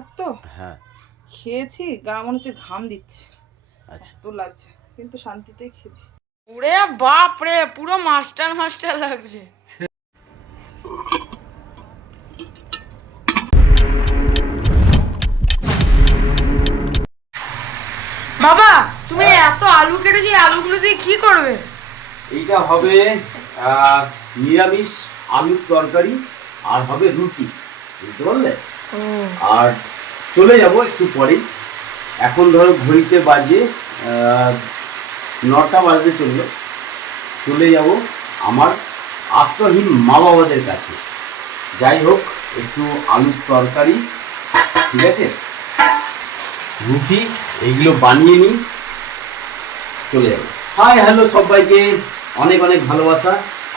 ভাত তো হ্যাঁ খেয়েছি, গা মনে হচ্ছে ঘাম দিচ্ছে, আচ্ছা তো লাগছে, কিন্তু শান্তিতেই খেয়েছি। ওরে বাপ রে, পুরো মাস্টার মাস্টার লাগছে। বাবা তুমি এত আলু কেটেছি, আলুগুলো দিয়ে কি করবে? এইটা হবে নিরামিষ আলুর তরকারি আর হবে রুটি, বুঝতে পারলে? আর চলে যাব একটু পরে। এখন ধরো ঘড়িতে বাজে 9টা বাজতে চললো। চলে যাব আমার আশ্রয়হীন মা বাবাদের কাছে। যাই হোক, একটু আলুর তরকারি, ঠিক আছে, রুটি এইগুলো বানিয়ে নিই, চলে যাবো। হাই হ্যালো সবাইকে, অনেক অনেক ভালোবাসা,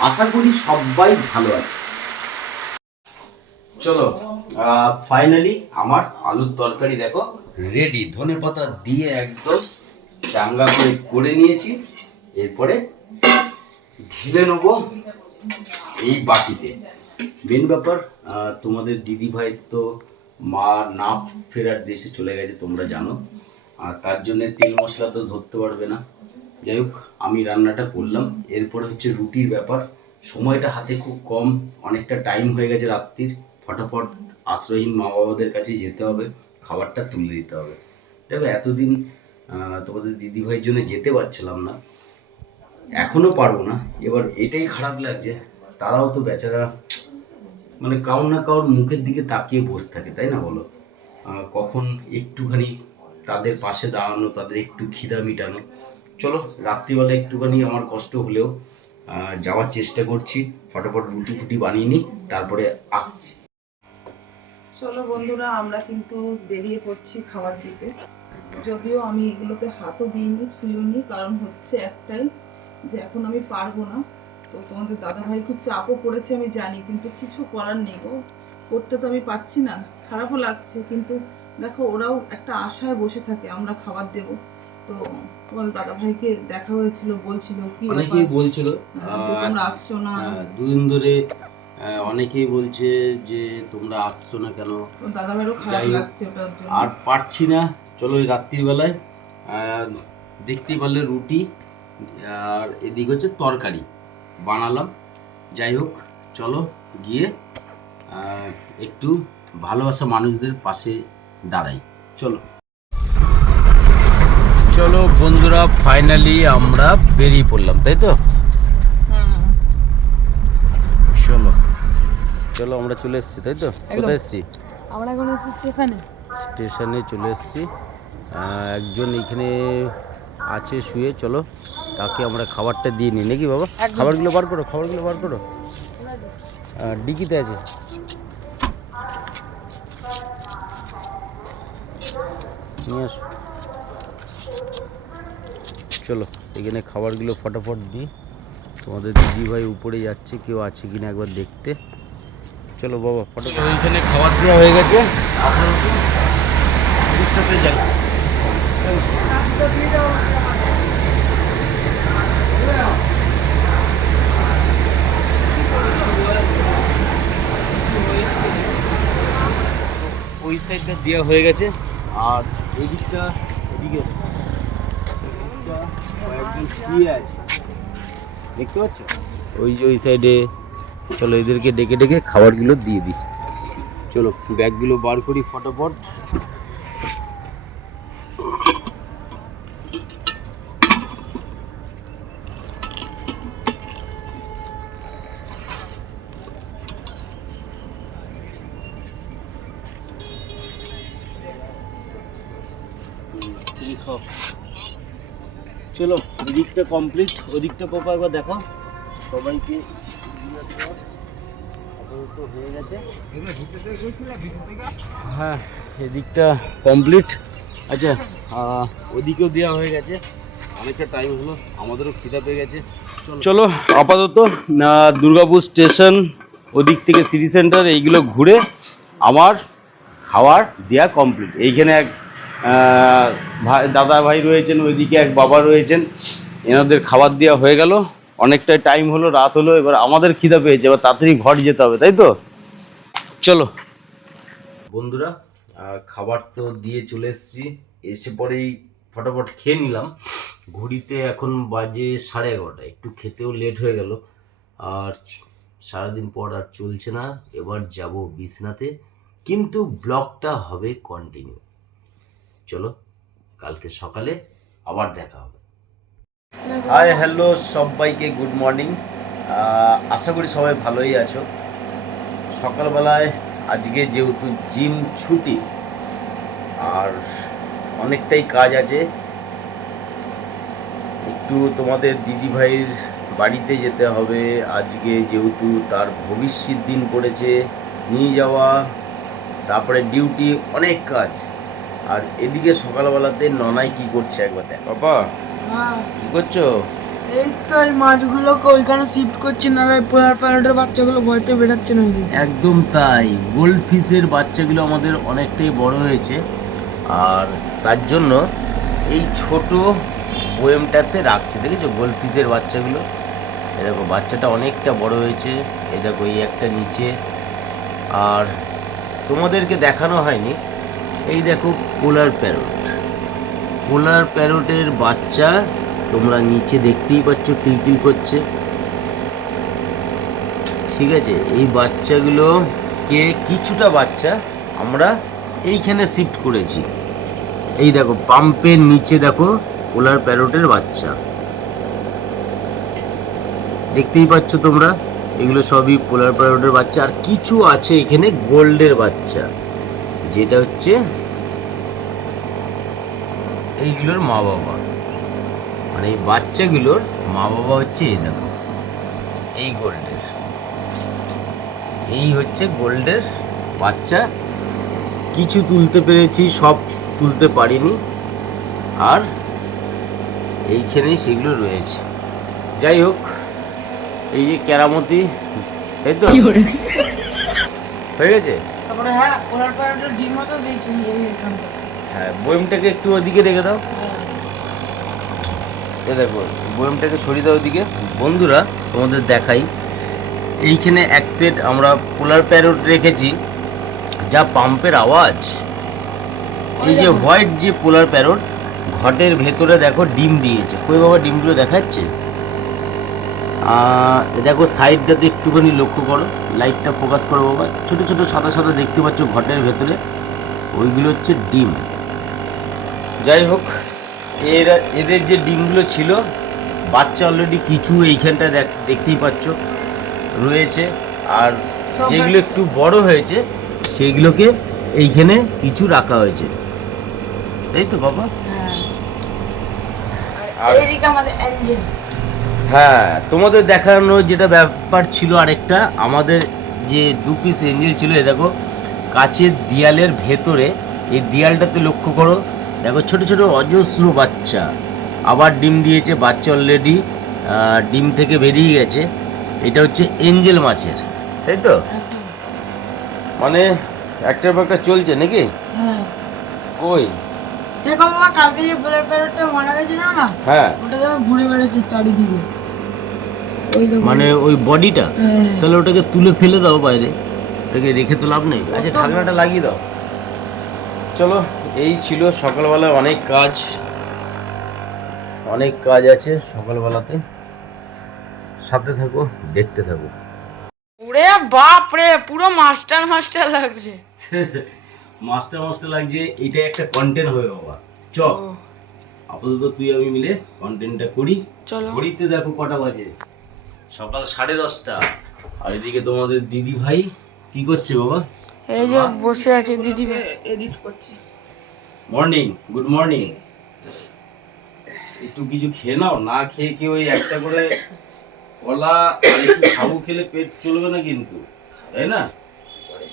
আশা করি সবাই ভালো আছে। চলো ফাইনালি আমার আলুর তরকারি দেখো রেডি, ধনেপাতা দিয়ে একদম চাঙ্গা করে নিয়েছি। এরপরে ঢেলে নেবো এই বাটিতে। মেন ব্যাপার, তোমাদের দিদি ভাই তো মা না ফেরার দেশে চলে গেছে, তোমরা জানো, আর তার জন্য তেল মশলা তো ধরতে পারবে না। যাই হোক, আমি রান্নাটা করলাম। এরপরে হচ্ছে রুটির ব্যাপার, সময়টা হাতে খুব কম, অনেকটা টাইম হয়ে গেছে রাত্রির, ফটাফট আশ্রয়হীন মা বাবাদের কাছে যেতে হবে, খাবারটা তুলে দিতে হবে। দেখো এতদিন তোমাদের দিদিভাইয়ের জন্য যেতে পারছিলাম না, এখনও পারবো না। এবার এটাই খারাপ লাগছে, তারাও তো বেচারা মানে কারোর না কারোর মুখের দিকে তাকিয়ে বসে থাকে, তাই না বলো? কখন একটুখানি তাদের পাশে দাঁড়ানো, তাদের একটু খিদা মিটানো। চলো রাত্রিবেলা একটুখানি আমার কষ্ট হলেও যাওয়ার চেষ্টা করছি, ফটাফট রুটি ফুটি বানিয়ে নিই, তারপরে আসছি। চলো বন্ধুরা, আমরা কিন্তু বেরিয়ে পড়ছি খাবার দিতে। যদিও আমি এগুলোতে হাতও দিইনি, ছুঁয়েও নি, কারণ হচ্ছে একটাই যে এখন আমি পারবো না। তো তোমাদের দাদাভাই খুব চাপও পড়েছে আমি জানি, কিন্তু কিছু করার নেই গো, করতে তো আমি পারছি না, খারাপও লাগছে। কিন্তু দেখো ওরাও একটা আশায় বসে থাকে আমরা খাবার দেব। তো তোমাদের দাদাভাইকে দেখা হয়েছিল, বলছিল কি অনেকেই বলছিল যে তোমরা আসছো না, দুদিন ধরে অনেকেই বলছে যে তোমরা আসছো না কেন। দাদাভাইরও খারাপ লাগছে ওটার জন্য। আর পারছি না। চলো এই রাত্রিবেলায় দেখতেই পারলে রুটি আর এদিকে হচ্ছে তরকারি বানালাম। যাই হোক, চলো গিয়ে একটু ভালোবাসা মানুষদের পাশে দাঁড়াই। চলো চলো বন্ধুরা, ফাইনালি আমরা বেরিয়ে পড়লাম, তাই তো? চলো চলো আমরা চলে এসেছি, তাই তো? কোথায় এসেছি আমরা এখন স্টেশনে চলে এসেছি। একজন এখানে আছে শুয়ে, চলো তাকে আমরা খাবারটা দিয়ে নিই নাকি বাবা? খাবারগুলো বার করো, ডিকিতে আছে। নিয়ে আসো, চলো এখানে খাবারগুলো ফটাফট দিই। তোমাদের দিদি ভাই উপরে যাচ্ছে, কেউ আছে কিনা একবার দেখতে। চলো বাবা ফটাফট। ওইখানে খাবার দেওয়া হয়ে গেছে, যাই। ওই সাইডটা দেওয়া হয়ে গেছে, আর এই দিকটা এদিকে কয়েকজন শুয়ে আছে, দেখতে পাচ্ছ ওই যে ওই সাইডে। চলো এদেরকে ডেকে ডেকে খাবারগুলো দিয়ে দিই। চলো ব্যাগগুলো বার করি ফটাফট। চলো এদিকটা কমপ্লিট, ওদিকটা পাপা একবার দেখো সবাইকে। হয়ে গেছে, হ্যাঁ এদিকটা কমপ্লিট। আচ্ছা ওদিকেও দেওয়া হয়ে গেছে, অনেকটা টাইম হলো, আমাদেরও খিদা পেয়ে গেছে। চলো আপাতত দুর্গাপুর স্টেশন, ওদিক থেকে সিটি সেন্টার, এইগুলো ঘুরে আমার খাবার দেওয়া কমপ্লিট। এইখানে এক ভাই দাদা ভাই রয়েছেন, ওইদিকে এক বাবা রয়েছেন, এনাদের খাবার দেওয়া হয়ে গেল। অনেকটাই টাইম হলো, রাত হলো, এবার আমাদের খিদা পেয়েছে, এবার তাড়াতাড়ি ঘর যেতে হবে, তাই তো? চলো বন্ধুরা, খাবার তো দিয়ে চলে এসেছি, এসে পরেই ফটাফট খেয়ে নিলাম। ঘড়িতে এখন বাজে 11:30, একটু খেতেও লেট হয়ে গেল। আর সারাদিন পর আর চলছে না, এবার যাব বিছনাতে, কিন্তু ব্লগটা হবে কন্টিনিউ। চলো কালকে সকালে আবার দেখা হবে। হাই হ্যালো সবাইকে, গুড মর্নিং। আশা করি সবাই ভালোই আছো। সকালবেলায় আজকে যেহেতু জিম ছুটি আর অনেকটাই কাজ আছে, একটু তোমাদের দিদিভাইয়ের বাড়িতে যেতে হবে আজকে, যেহেতু তার ভবিষ্যৎ দিন পড়েছে, নিয়ে যাওয়া, তারপরে ডিউটি, অনেক কাজ। আর এদিকে সকালবেলাতে ননাই কি করছে একবার দেখ। বাবা কি করছো? এই তো এই মাছগুলোকে ওইখানে শিফট করছি, না পোলার প্যারটের বাচ্চাগুলো ভয়তে বেরোচ্ছে না ওইদিকে। একদম তাই, গোল্ড ফিশের বাচ্চাগুলো আমাদের অনেকটাই বড় হয়েছে, আর তার জন্য এই ছোট বয়েমটাতে রাখছে। দেখেছো গোল্ড ফিশের বাচ্চাগুলো? এই দেখো বাচ্চাটা অনেকটা বড় হয়েছে, এই দেখো এই একটা নিচে। আর তোমাদেরকে দেখানো হয়নি, এই দেখো পোলার প্যারট। পোলার প্যারটের বাচ্চা তোমরা নিচে দেখতেই পাচ্ছ, কিলকিল করছে। ঠিক আছে, এই বাচ্চাগুলোকে কিছুটা বাচ্চা আমরা এইখানে শিফট করেছি। এই দেখো পাম্পের নিচে দেখো পোলার প্যারটের বাচ্চা, দেখতেই পাচ্ছ তোমরা, এগুলো সবই পোলার প্যারটের বাচ্চা। আর কিছু আছে এখানে গোল্ডের বাচ্চা, যেটা হচ্ছে এইগুলোর মা বাবা। মানে এই বাচ্চাগুলোর মা বাবা হচ্ছে এই দেখো, এই গোল্ডের, এই হচ্ছে গোল্ডের বাচ্চা। কিছু তুলতে পেরেছি, সব তুলতে পারিনি, আর এইখানেই সেগুলো রয়েছে। যাই হোক, এই যে কেরামতি, তাই তো হয়ে গেছে। তারপরে হ্যাঁ, পোলার প্যারটের ডিমও তো দিয়েছি এইখানটা। হ্যাঁ, বয়মটাকে একটু ওদিকে রেখে দাও। এ দেখো বয়মটাকে সরিয়ে দাও ওদিকে। বন্ধুরা তোমাদের দেখাই, এইখানে এক সেট আমরা পোলার প্যারট রেখেছি, যা পাম্পের আওয়াজ। এই যে হোয়াইট যে পোলার প্যারট, ঘটের ভেতরে দেখো ডিম দিয়েছে। কই বাবা ডিমগুলো দেখাচ্ছে? দেখো সাইডটাতে একটুখানি লক্ষ্য করো, লাইটটা ফোকাস করো বাবা। ছোট ছোট সাদা সাদা দেখতে পাচ্ছ ঘটের ভেতরে, ওইগুলো হচ্ছে ডিম। যাই হোক, এদের যে ডিমগুলো ছিল, বাচ্চা অলরেডি কিছু এইখানটা দেখতেই পাচ্ছ রয়েছে, আর যেগুলো একটু বড় হয়েছে সেগুলোকে এইখানে কিছু রাখা হয়েছে, তাই তো বাবা? আর এদিকে আমাদের অ্যাঞ্জেল। হ্যাঁ, তোমাদের দেখানো যেটা ব্যাপার ছিল আরেকটা, আমাদের যে 2 পিস এঞ্জেল ছিল, এ দেখো কাচের দেয়ালের ভেতরে, এই দেয়ালটাতে লক্ষ্য করো, দেখো ছোট ছোট অজস্র বাচ্চা আবার ডিম দিয়েছে। বাচ্চা অলরেডি ডিম থেকে বেরিয়ে গেছে। এটা হচ্ছে এঞ্জেল মাছের, তাই তো? মানে একটার পর একটা চলছে নাকি? হ্যাঁ, কই দেখো বাবা, কালকে যে পোলার প্যারটটা মারা গেছিল না, হ্যাঁ, ওটা দেখো ঘুরে বেড়াচ্ছে চারিদিকে। ওই দেখো, মানে ওই বডিটা, হ্যাঁ। তাহলে ওটাকে তুলে ফেলে দাও বাইরে, ওটাকে রেখে তো লাভ নেই। আচ্ছা ঢাকনাটা লাগিয়ে দাও। চলো, এই ছিল সকালবেলায় অনেক কাজ, অনেক কাজ আছে সকালবেলাতে। সাথে থাকো, দেখতে থাকো। ওরে বাপ রে, পুরো মাস্টার মাস্টার লাগছে। মাস্টার মাস্টার লাগছে, এটা একটা কন্টেন্ট হবে বাবা। চ আপাতত তুই আমি মিলে কন্টেন্টটা করি। চলো। ঘড়িতে দেখো কটা বাজে, সকাল 10:30। আর এদিকে তোমাদের দিদি ভাই কি করছে বাবা? এই যে বসে আছে দিদি ভাই, এডিট করছি। Morning, good morning. একটু কিছু খেয়ে নাও, না খেয়ে কি ওই একটা করে কলা আর একটু খাবু খেলে পেট চলবে না কিন্তু, তাই না?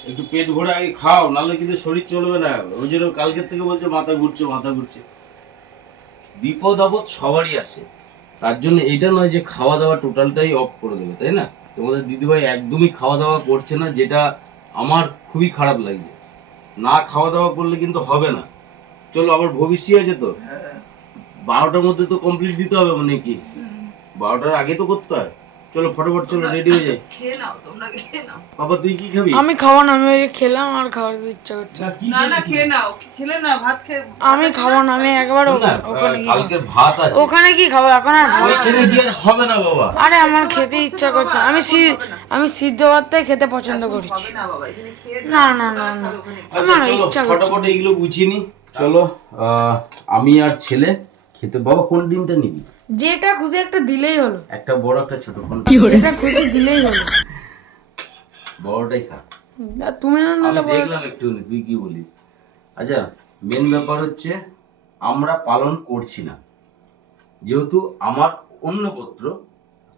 একটু পেট ভরে আগে খাও, নাহলে কিন্তু শরীর চলবে না। ওই জন্য কালকের থেকে বলছে মাথা ঘুরছে মাথা ঘুরছে। বিপদ আপদ সবারই আসে, তার জন্য এটা নয় যে খাওয়া দাওয়া টোটালটাই অফ করে দেবে, তাই না? তোমাদের দিদিভাই একদমই খাওয়া দাওয়া করছে না, যেটা আমার খুবই খারাপ লাগছে। না খাওয়া দাওয়া করলে কিন্তু হবে না। চলো, আবার ভবিষ্যৎ আছে তো, 12টার মধ্যে তো কমপ্লিট দিতে হবে, মানে কি 12টার আগে তো করতে হয়। চলো ফটাফট চলো, রেডি হয়ে যাই। খেয়ে নাও, তোমরা খেয়ে নাও। বাবা তুই কি খাবি? আমি খাবো না, আমি ওই খেলাম আর খাওয়ার ইচ্ছা করছে। না না খেয়ে নাও, খেলে না ভাত খেয়ে। আমি খাবো না, আমি একবার ওখানে কি কালকে ভাত আছে, ওখানে কি খাবো এখন আর ভাত- ওইখানে গিয়ে আর হবে না বাবা। আরে আমার খেতে ইচ্ছা করছে, আমি সিদ্ধ ভাতটাই খেতে পছন্দ করি। হবে না বাবা, এখানে খেয়ে না না না না আচ্ছা আমার চলো ইচ্ছা করছে। ফটাফট এগুলো গুছিয়ে নি। চলো আমি আর ছেলে খেতে। বাবা কোন ডিমটা নিবি? যেটা খুশি একটা দিলেই হলো, একটা বড় একটা ছোট, কোন? যেটা খুশি দিলেই হলো। বড়টাই খা। আর তুমি না আমি নিলে বলো। দেখলাম একটু, তুই কি বলিস? আচ্ছা মেন ব্যাপার হচ্ছে আমরা পালন করছি না, যেহেতু আমার অন্য পুত্র,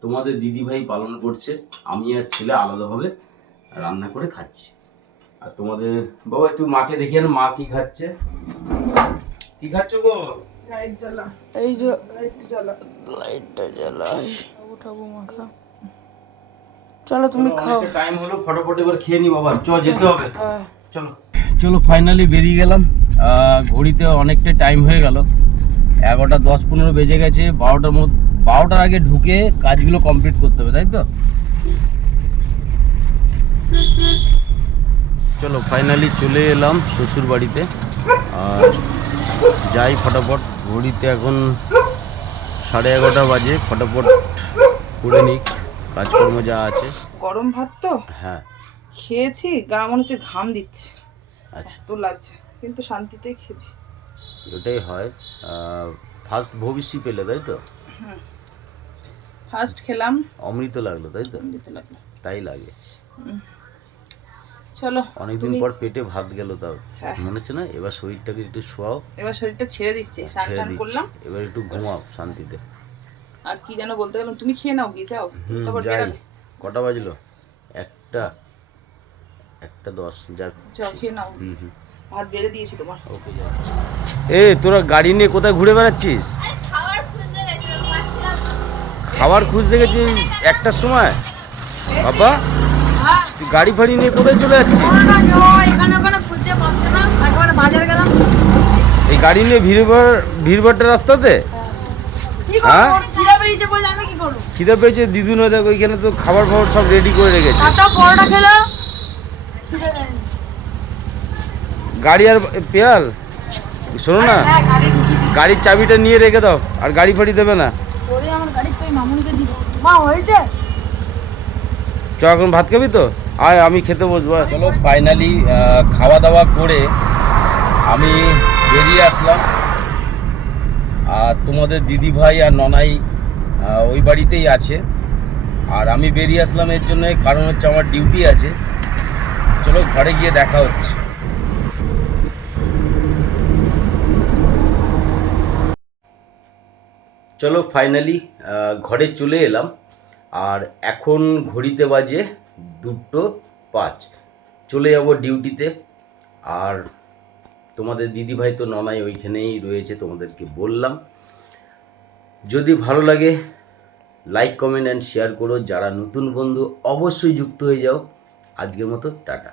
তোমাদের দিদি ভাই পালন করছে, আমি আর ছেলে আলাদাভাবে রান্না করে খাচ্ছি। আর তোমাদের বাবা একটু মাকে দেখি না, মা কি খাচ্ছে। কি খাচ্ছ গো? লাইট জ্বালা, এই যে লাইট জ্বালা। লাইটটা জ্বালাই ঠাকুর মাখা। চলো তুমি খাও। টাইম হলো, ফটাফট এবার খেয়ে নি বাবা, যেতে হবে। হ্যাঁ। চলো চলো ফাইনালি বেরিয়ে গেলাম। ঘড়িতে অনেকটা টাইম হয়ে গেল, 11টা 10-15 বেজে গেছে। 12টার আগে ঢুকে কাজগুলো কমপ্লিট করতে হবে, তাই তো? চলো ফাইনালি চলে এলাম শ্বশুর বাড়িতে, আর যাই ফটাফট। ঘড়িতে এখন 11:30 বাজে, ফটাফট করে নিক কাজকর্ম যা আছে। গরম ভাত তো হ্যাঁ খেয়েছি, গা মনে হচ্ছে ঘাম দিচ্ছে, আচ্ছা, তো লাগছে, কিন্তু শান্তিতেই খেয়েছি। ওটাই হয়। ফার্স্ট ভবিষ্যৎ পেলে তাই তো? ফার্স্ট খেলাম, অমৃত লাগলো তাই তো? দিতে লাগলো। তাই লাগে। চলো অনেকদিন পর পেটে ভাত গেল, তাও হ্যাঁ। মনে হচ্ছে না? এবার শরীরটাকে একটু শোয়াও, এবার শরীরটা ছেড়ে দিচ্ছি, স্নান ছেড়ে টান দিচ্ছি, করলাম। এবার একটু ঘুমাও শান্তিতে। আর কি যেন বলতে গেলাম, তুমি খেয়ে নাও, কি চাও? তারপর যাই। বেরাবে। কটা বাজলো? 1টা 10 যাক। যাও খেয়ে নাও, ভাত বেড়ে দিয়েছি তোমার। ওকে যাও। তোরা গাড়ি নিয়ে কোথায় ঘুরে বেড়াচ্ছিস? খাবার খুঁজতে গেছিস 1টার সময়? বাবা তুই গাড়ি ফাড়ি নিয়ে কোথায় চলে যাচ্ছিস? এখানে ওখানে খুঁজে পাচ্ছে না, একবারে বাজার গেলাম। এই গাড়ি নিয়ে ভিড়ভাট্টা রাস্তাতে? হ্যাঁ খিদে পেয়েছে বলে আমি কি করবো? খিদে পেয়েছে, দিদুন হয়ে দেখো ওইখানে তো খাবার ফাবার সব রেডি করে রেখেছে। তাও পরোটা খেলো। গাড়ি আর পেয়াল শোনো না, হ্যাঁ গাড়ি ঢুকিয়ে দিই। গাড়ির চাবিটা নিয়ে রেখে দাও, আর গাড়ি ফাড়ি দেবে না। ওরে আমার গাড়ির চাই মামুনিকে দিব। মা হয়েছে? চ এখন ভাত খাবি তো? আয় আমি খেতে বসবো। চলো ফাইনালি খাওয়া দাওয়া করে আমি বেরিয়ে আসলাম, আর তোমাদের দিদি ভাই আর ননাই ওই বাড়িতেই আছে, আর আমি বেরিয়ে আসলাম এর জন্য, কারণ হচ্ছে আমার ডিউটি আছে। চলো ঘরে গিয়ে দেখা হচ্ছে। চলো ফাইনালি ঘরে চলে এলাম, আর এখন ঘড়িতে বাজে 2:05। চলে যাব ডিউটিতে। আর তোমাদের দিদিভাই তো ননাই ওইখানেই রয়েছে, তোমাদেরকে বললাম। যদি ভালো লাগে লাইক কমেন্ট অ্যান্ড শেয়ার করো, যারা নতুন বন্ধু অবশ্যই যুক্ত হয়ে যাও। আজকের মতো টাটা।